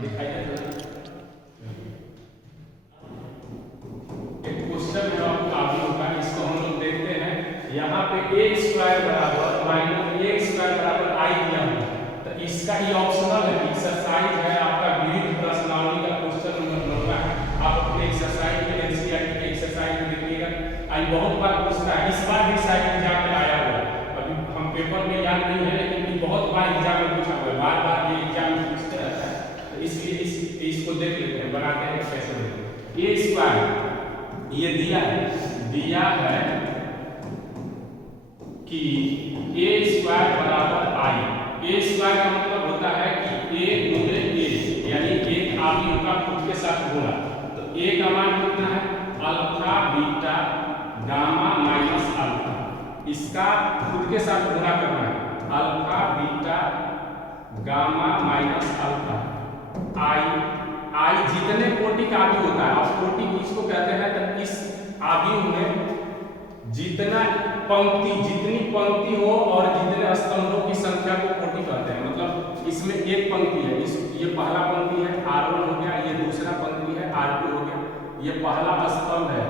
दिखाई दे रहा है? एक क्वेश्चन है आपको आगे होगा, इसको हम लोग देखते हैं। यहाँ पे a स्क्वायर बराबर माइनस a स्क्वायर बराबर i दिया हुआ है, तो इसका ही ऑप्शनल है, एक्सरसाइज है आपका विविध प्रश्नावली का क्वेश्चन नंबर 9 का। आप अपने एक्सरसाइज में एनसीईआरटी के एक्सरसाइज में देखिएगा, आई बहुत बार पूछता है, इस बार भी शायद एग्जाम में आया हुआ है, अभी हम पेपर में याद नहीं है लेकिन बहुत बार एग्जाम में पूछा हुआ है, बार बार ये एग्जाम में पूछते रहता है, तो इसलिए इसको देख लेते हैं, बनाते हैं कैसे देखते हैं। a स्क्वायर ये दिया है कि a स्क्वायर बराबर i। a स्क्वायर का मतलब होता है कि a गुणे a, यानी एक आव्यूह का खुद के साथ गुणा। तो a का मान कितना है? Alpha beta gamma minus alpha, इसका खुद के साथ गुणा करना है, alpha beta gamma minus alpha. आई जितने कोटि का आव्यूह होता है, अब कोटि किसको कहते हैं? तो इस आव्यूह में जितना पंक्ति, जितनी पंक्ति हो और जितने स्तंभों की संख्या को कोटि कहते हैं। मतलब इसमें एक पंक्ति है, ये पहला पंक्ति है R1 हो गया, ये दूसरा पंक्ति है R2 हो गया, ये पहला स्तंभ है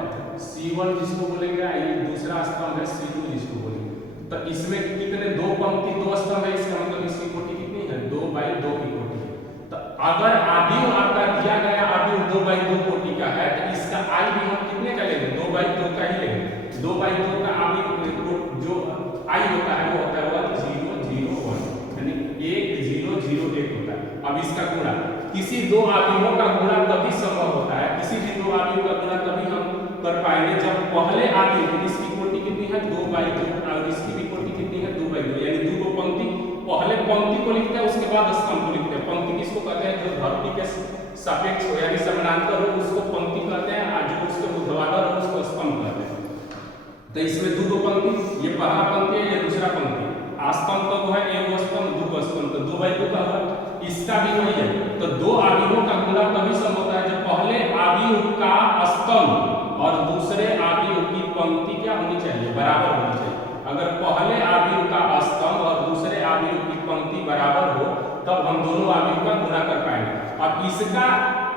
C1 जिसको बोलेंगे, ये दूसरा स्तंभ है C2 जिसको बोलेंगे। तो इसमें कितने? दो पंक्ति दो स्तंभ है, इसका मतलब इसकी कोटि कितनी है? 2/2 की कोटि है। तो अगर आव्यूह आपका दिया गया आव्यूह 2/2 कोटि का है, तो इसका आई भी हम कितने का लेंगे? 2/2 का ही लेंगे। 2/2 का आव्यूह जो आई होता है वो होता है 1 0 0 1, यानी 1 0 0 1 होता है। अब इसका गुणा, किसी दो आव्यूहों का गुणा तभी संभव होता है, किसी भी दो आव्यूह का गुणा तभी हम कर पाएंगे जब पहले आव्यूह, इसकी कोटि कितनी है? 2/2 और इसकी भी कोटि कितनी है? 2/2, यानी दो पंक्ति, पहले पंक्ति को लिखते हैं उसके बाद स्तंभ को लिखते हैं। पंक्ति किसको कहते हैं? जो धरती के सापेक्ष हो यानी समानांतर हो उसको पंक्ति कहते हैं, और जो उसके ऊर्ध्वाधर हो उसको स्तंभ कहते हैं। तो इसमें दो पंक्ति, ये पहला पंक्ति है, ये दूसरा पंक्ति। स्तंभ का वो है एक स्तंभ, दो स्तंभ, तो 2/2 का है, इसका भी वही है। तो दो आव्यूहों का गुणा तभी संभव होता है जब पहले आव्यूह का स्तंभ और दूसरे आव्यूह की पंक्ति क्या होनी चाहिए? बराबर होनी चाहिए। अगर पहले आव्यूह का स्तंभ और दूसरे आव्यूह की पंक्ति बराबर हो तब हम दोनों आव्यूह का गुणा कर पाएंगे। अब इसका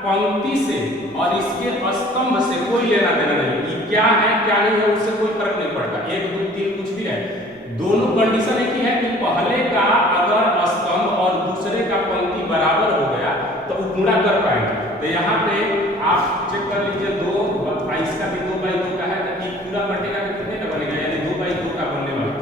पंक्ति से और इसके स्तंभ से कोई लेना देना नहीं, कि क्या है क्या नहीं है उससे कोई फर्क नहीं पड़ता, 1 2 3 कुछ भी है, दोनों कंडीशन एक ही है कि पहले का अगर स्तंभ और दूसरे का पंक्ति बराबर हो गया तो वो गुणा कर पाएंगे। तो यहाँ पे आप चेक कर लीजिए, 2 इसका भी 2/2 का है, तो पूरा कटेगा तो कितने का बनेगा? यानी 2/2 का बनने वाला।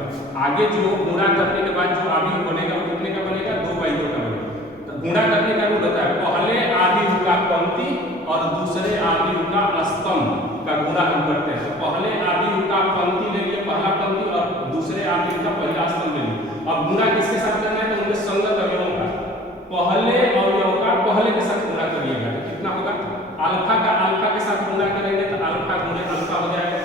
आगे जो गुणा करने के बाद जो आव्यूह बनेगा वो कितने का बनेगा? 2/2 का बनेगा। तो गुणा करने का रूल होता है पहले आव्यूह का पंक्ति और दूसरे आव्यूह का स्तंभ का गुणा हम करते हैं। तो पहले आव्यूह का पंक्ति ले लिए, पहला पंक्ति, और दूसरे आव्यूह का पहला स्तंभ ले लिए। अब गुणा किसके साथ करना है? तो उनके संगत अवयवों का, पहले अवयव का पहले के साथ गुणा करिएगा तो कितना होगा? अल्फा का अल्फा के साथ गुणा करेंगे तो अल्फा गुणे अल्फा हो जाएगा।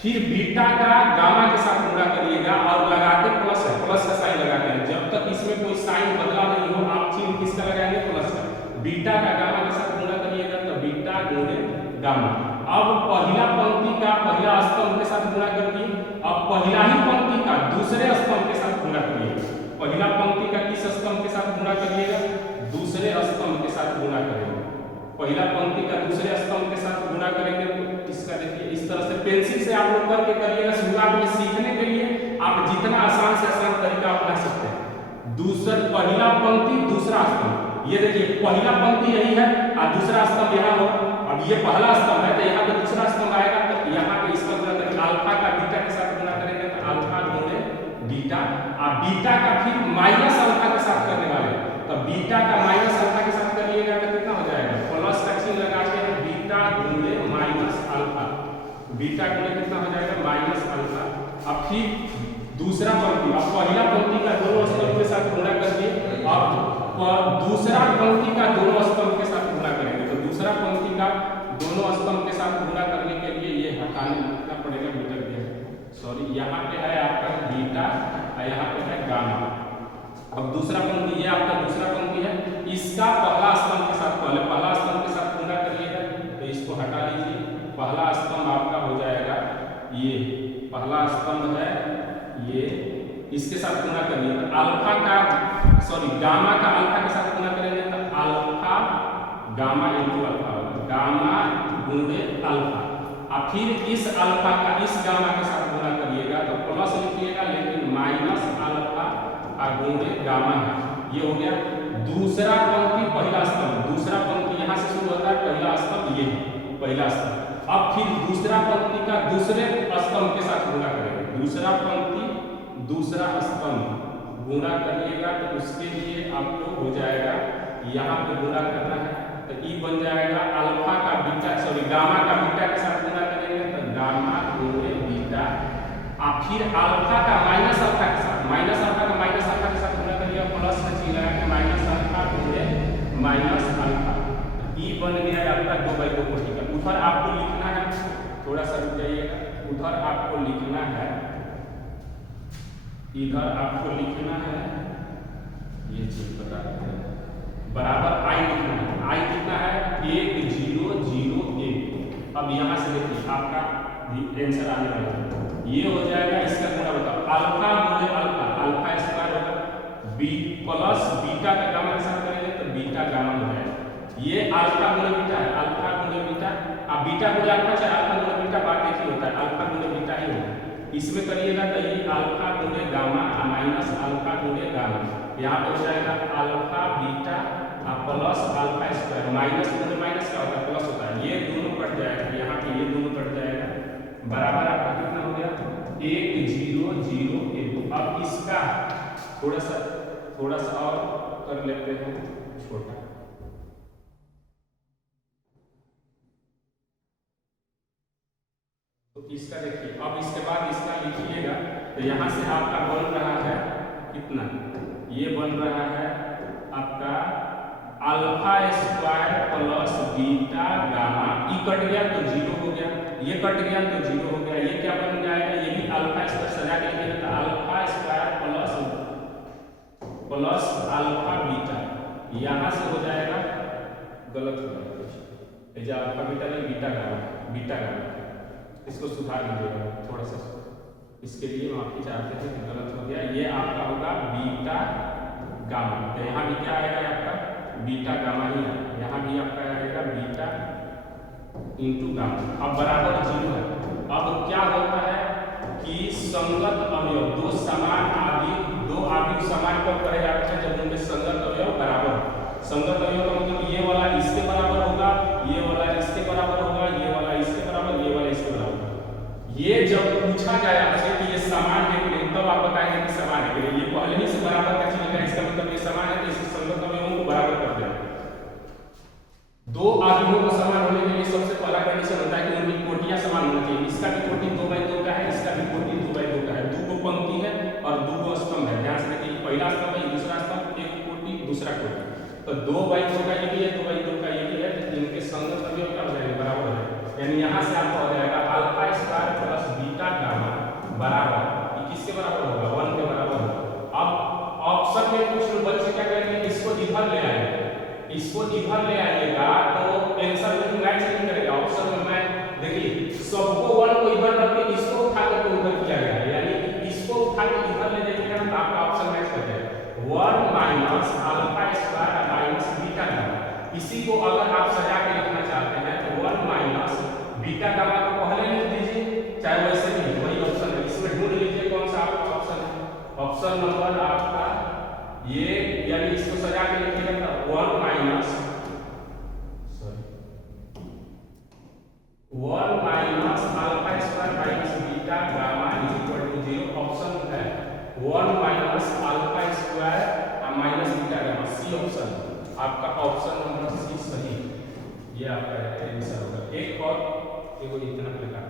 फिर बीटा का गामा के साथ गुणा करिएगा और लगा के प्लस है, प्लस का साइन लगा के, जब तक इसमें कोई साइन बदला नहीं हो आप चिन्ह किसका लगाएंगे? प्लस का। बीटा का गामा के साथ गुणा करिएगा तो बीटा गुणे गामा। अब पहला पंक्ति का पहला स्तंभ के साथ गुणा कर दिए, अब पहला ही पंक्ति का दूसरे स्तंभ के साथ गुणा करिएगा। पहला पंक्ति का किस स्तंभ के साथ गुणा करिएगा? दूसरे स्तंभ के साथ गुणा करेंगे। पहला पंक्ति का दूसरे स्तंभ के साथ गुणा करेंगे तो इसका देखिए इस तरह से पेंसिल से आप लोग करके करिएगा। शुरुआत में सीखने के लिए आप जितना आसान से आसान तरीका अपना सकते हैं। दूसरा पहला पंक्ति दूसरा स्तंभ, ये देखिए पहला पंक्ति यही है और दूसरा स्तंभ यहाँ हो। अब ये पहला स्तंभ है तो यहाँ पे दूसरा स्तंभ आएगा, तो यहाँ पे इसका गुणा करेंगे, अल्फा का बीटा के साथ गुणा करेंगे तो अल्फा गुणे बीटा, और बीटा का फिर माइनस अल्फा के साथ करने वाले, तो बीटा का माइनस अल्फा के साथ करिएगा तो कितना हो जाएगा? प्लस का चिन्ह लगा के बीटा गुणे माइनस अल्फा, बीटा गुणे कितना हो जाएगा? Minus alpha. अब फिर दूसरा पंक्ति, अब पहला पंक्ति का दोनों स्तंभ के साथ गुणा कर दिए, अब दूसरा पंक्ति का दोनों स्तंभ के साथ गुणा करेंगे, तो दूसरा पंक्ति का दोनों स्तंभ के साथ गुणा करने के लिए ये हटाने लिखना पड़ेगा, मीटर दिया, सॉरी यहाँ पे है आपका बीटा और यहाँ पे है गामा। अब दूसरा पंक्ति, ये आपका दूसरा पंक्ति है, इसका पहला स्तंभ के साथ, पहला स्तंभ के साथ गुणा करिएगा तो इसको हटा लीजिए, पहला स्तंभ आपका हो जाएगा ये पहला स्तंभ है ये, इसके साथ गुणा करिए तो अल्फा का सॉरी गामा का अल्फा के साथ गुणा करेंगे तो अल्फा गामा इंटू अल्फा होगा, गामा गुणे अल्फा। और फिर इस अल्फा का इस गामा के साथ गुणा करिएगा तो प्लस लिखिएगा, लेकिन माइनस अल्फा और गुणे गामा है। ये हो गया दूसरा पंक्ति पहला स्तंभ, दूसरा पंक्ति यहाँ से शुरू होता है, पहला स्तंभ ये पहला स्तंभ। अब फिर दूसरा पंक्ति का दूसरे स्तंभ के साथ गुणा करेंगे, दूसरा पंक्ति दूसरा स्तंभ गुणा करिएगा तो उसके लिए आपको हो जाएगा यहाँ पे गुणा करना है तो ई बन जाएगा अल्फा का बीटा, सॉरी गामा का बीटा के साथ गुणा करेंगे तो गामा गुणे बीटा। और फिर अल्फा का माइनस अल्फा के साथ, माइनस अल्फा का माइनस अल्फा के साथ गुणा करिएगा, प्लस का चिन्ह लगा के माइनस अल्फा गुणे माइनस अल्फा। ई बन गया आपका 2/2 कोटि का। उधर आपको लिखना है, थोड़ा सा रुक जाइएगा, उधर आपको लिखना है, इधर आपको लिखना है, ये चीज बता देते हैं, बराबर आई लिखना है। आई कितना है 1001। अब यहाँ से देखिए आपका आंसर आने वाला है, ये हो जाएगा इसका गुणा बताओ, अल्फा गुणे अल्फा, अल्फा स्क्वायर होगा, बी प्लस बीटा का गामा के साथ करेंगे तो बीटा गामा हो जाएगा। ये अल्फा गुणे बीटा है, अल्फा गुणे बीटा, अब बीटा गुणे अल्फा चाहे अल्फा गुणे बीटा बात एक ही होता है, अल्फा गुणे बीटा ही होगा। इसमें करिएगा तो ये अल्फा गुणे गामा माइनस अल्फा गुणे गामा, यहाँ पे हो जाएगा alpha beta plus alpha square, minus गुणे माइनस क्या होता है प्लस होता है, ये दोनों कट जाएगा, यहाँ पे ये दोनों कट जाएगा, बराबर आपका कितना हो गया 1001। अब इसका थोड़ा सा और कर लेते हैं छोटा, तो इसका देखिए, अब इसके बाद इसका लिखिएगा तो यहाँ से आपका बन रहा है कितना, ये बन रहा है आपका alpha square plus beta gamma, ई कट गया तो 0 हो गया, ये कट गया तो 0 हो गया, ये क्या बन जाएगा, ये भी अल्फा स्क्वायर सजा के लिखेंगे तो alpha square plus alpha beta, यहाँ से हो जाएगा गलत हो जाएगा, जो अल्फा बीटा नहीं बीटा गामा, इसको सुधार लीजिएगा थोड़ा सा, इसके लिए माफी चाहते हैं कि गलत हो गया, ये आपका होगा बीटा गामा, तो यहाँ भी क्या आएगा आपका बीटा गामा ही है, यहाँ भी आपका आएगा बीटा इंटू गामा। अब बराबर 0 है। अब क्या होता है कि संगत अवयव दो समान समान कब करे जाते हैं, जब उनके संगत अवयव बराबर हो। संगत अवयव का मतलब ये वाला इसके बराबर होगा, ये वाला इसके बराबर होगा, ये वाला इसके बराबर, ये वाला इसके बराबर। ये जब पूछा जाए आपसे कि ये समान है कि नहीं, तब आप बताएंगे कि समान है कि नहीं, ये पहले ही से बराबर का चिन्ह है, इसका मतलब ये समान है, तो इसके संगत अवयवों को बराबर कर दें। दो अवयवों को समान होने के लिए सबसे पहला कंडीशन होता है कि उनकी कोटियां समान होनी चाहिए। इसका भी कोटि 2/2 का है, इसका भी कोटि 2/2 का है, दो को पंक्ति है और दो को स्तंभ है, ध्यान से देखिए, पहला स्तंभ है, दूसरा स्तंभ, एक कोटि दूसरा कोटि, तो 2/2 का ये भी है, 2/2 का ये भी है, इनके संगत अवयव क्या हो जाएंगे बराबर हो जाएंगे, यानी यहाँ से आपका हो जाएगा alpha square plus beta gamma बराबर, किसके बराबर होगा 1 के बराबर होगा। अब ऑप्शन में कुछ बच्चे क्या करेंगे, इसको इधर ले आएंगे, इसको इधर ले आइएगा तो आंसर में मैच नहीं करेगा। ऑप्शन में मैं देखिए सबको 1 को इधर रख के इसको उठा करके उधर किया गया है, यानी इसको उठा के इधर ले जाइएगा तो आपका ऑप्शन मैच कर जाएगा 1 minus alpha square minus beta gamma. इसी को अगर आप सजा के लिखना चाहते हैं तो 1 माइनस बीटा गामा को पहले लिख दीजिए, चाहे वैसे भी वही ऑप्शन है, इसमें ढूंढ लीजिए कौन सा आपका ऑप्शन है। ऑप्शन नंबर आपका ये, यानी इसको सजा के लिखिएगा तो 1 minus 1 minus alpha square minus beta gamma equal to 0। Option है 1 minus alpha square minus beta gamma, C option आपका, ऑप्शन नंबर सी सही, ये आपका आंसर होगा। एक और इतना लिखा